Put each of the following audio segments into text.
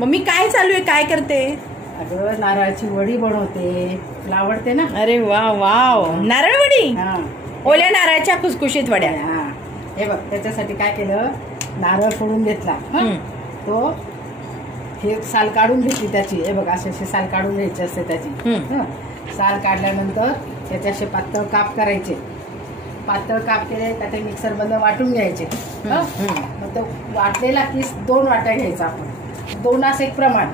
Mummy काय चालू आहे, काय करते? अगं नारळाची वडी बनवते, तुला आवडते ना? अरे वा वाव, नारळ वडी. हा, ओल्या नारळाच्या खुसखुशीत वड्या. हा. हे बघ, त्याच्यासाठी काय केलं, नारळ फोडून घेतला. तो हे साल काढून घेतली त्याची. हे बघ, असे साल काढून घ्यायची असते त्याची. साल काढल्यानंतर त्याचे असे पातळ काप करायचे. पातळ काप केले का ते मिक्सर मध्ये वाटून घ्यायचे. मग तो वाटलेला किस 2 वाट्या घ्यायचा आपण. 2 एक प्रमाण,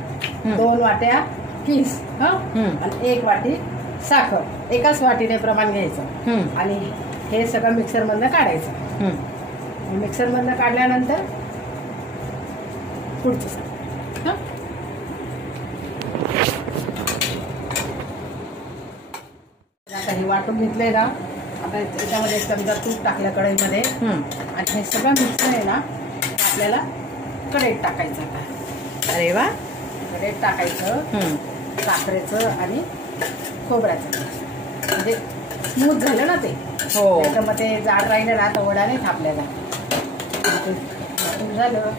2 वाट्या किस आणि 1 वाटी साखर. एकाच वाटीने प्रमाण घ्यायचं आणि हे सगळं मिक्सर मधनं काढायचं. मिक्सर मधनं काढल्यानंतर पुढचं आता हे वाटून घेतलंय ना. आता त्याच्यामध्ये 1 चमचा तूप टाकलं कढईमध्ये आणि हे सगळं मिक्सर आहे ना आपल्याला कढईत टाकायचं. आता अरे वा, कढईत टाकायचं. साखरेचं आणि खोबऱ्याचं, म्हणजे स्मूथ झालं ना ते. हो, मग ते जाड राहिलं ना तर वडा नाही थापल्याला. झालं,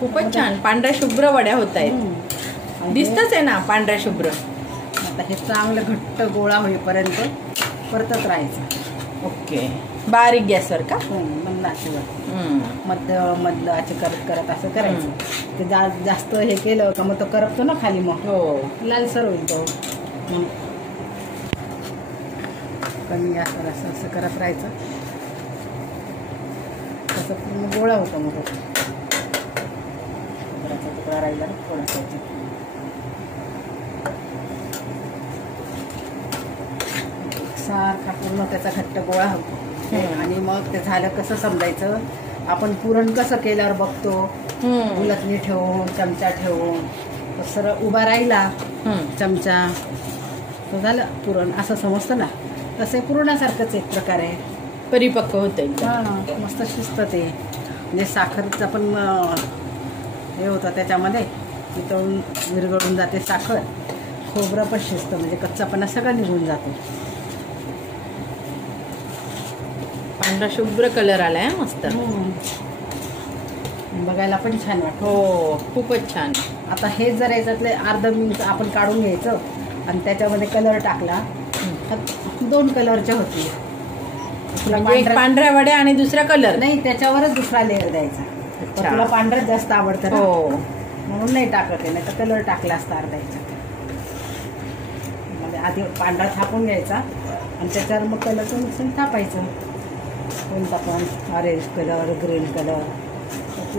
खूपच छान. पांढऱ्या शुभ्र वड्या होत आहेत. दिसतच आहे ना पांढऱ्या शुभ्र. आता हे चांगलं घट्ट गोळा होईपर्यंत परतत राहायचं. ओके, बारीक गॅसवर का? मंद आचेवर, मधलं आचे करत करत असं करायचं. ते जास्त हे केलं का मग तो करपतो ना खाली, मग हो लालसर होईल तो. कमी गॅसवर असं असं करत राहायचं. तसं पूर्ण गोळा होतो. मग तुकडा राहिला थोडासा सारखा पूर्ण त्याचा घट्ट गोळा होतो. आणि मग ते झालं कसं समजायचं, आपण पुरण कसं केल्यावर बघतो, उलटणी ठेवून चमचा ठेवून सरळ उभा राहिला चमचा, तो झालं पुरण असं समजतं ना. तसे पुरणासारखंच एक प्रकारे परिपक्व होते. मस्त शिस्त ते. म्हणजे साखरचं पण हे होतं त्याच्यामध्ये, तिथून विरघळून जाते साखर. खोबरं पण शिस्त, म्हणजे कच्चापणा सगळा निघून जातो. पांढरा शुभ्र कलर आलाय मस्त. बघायला पण छान वाटतं. हो, खूपच छान. आता हे जर याच्यातले अर्ध मिनिट आपण काढून घ्यायचं आणि त्याच्यामध्ये कलर टाकला तर 2 कलरच्या होतील. म्हणजे एक पांढऱ्या वड्या आणि दुसरा कलर नाही, त्याच्यावरच दुसरा लेअर द्यायचा. तुला पांढरं जास्त आवडतं ना, म्हणून नाही टाकत आहे. नाही तर कलर टाकला असता अर्धा याच्यात. म्हणजे आधी पांढरा थापून घ्यायचा आणि त्याच्यावर मग कलरचं मिक्सर थापायचं. कोणता पण, ऑरेंज कलर, ग्रीन कलर.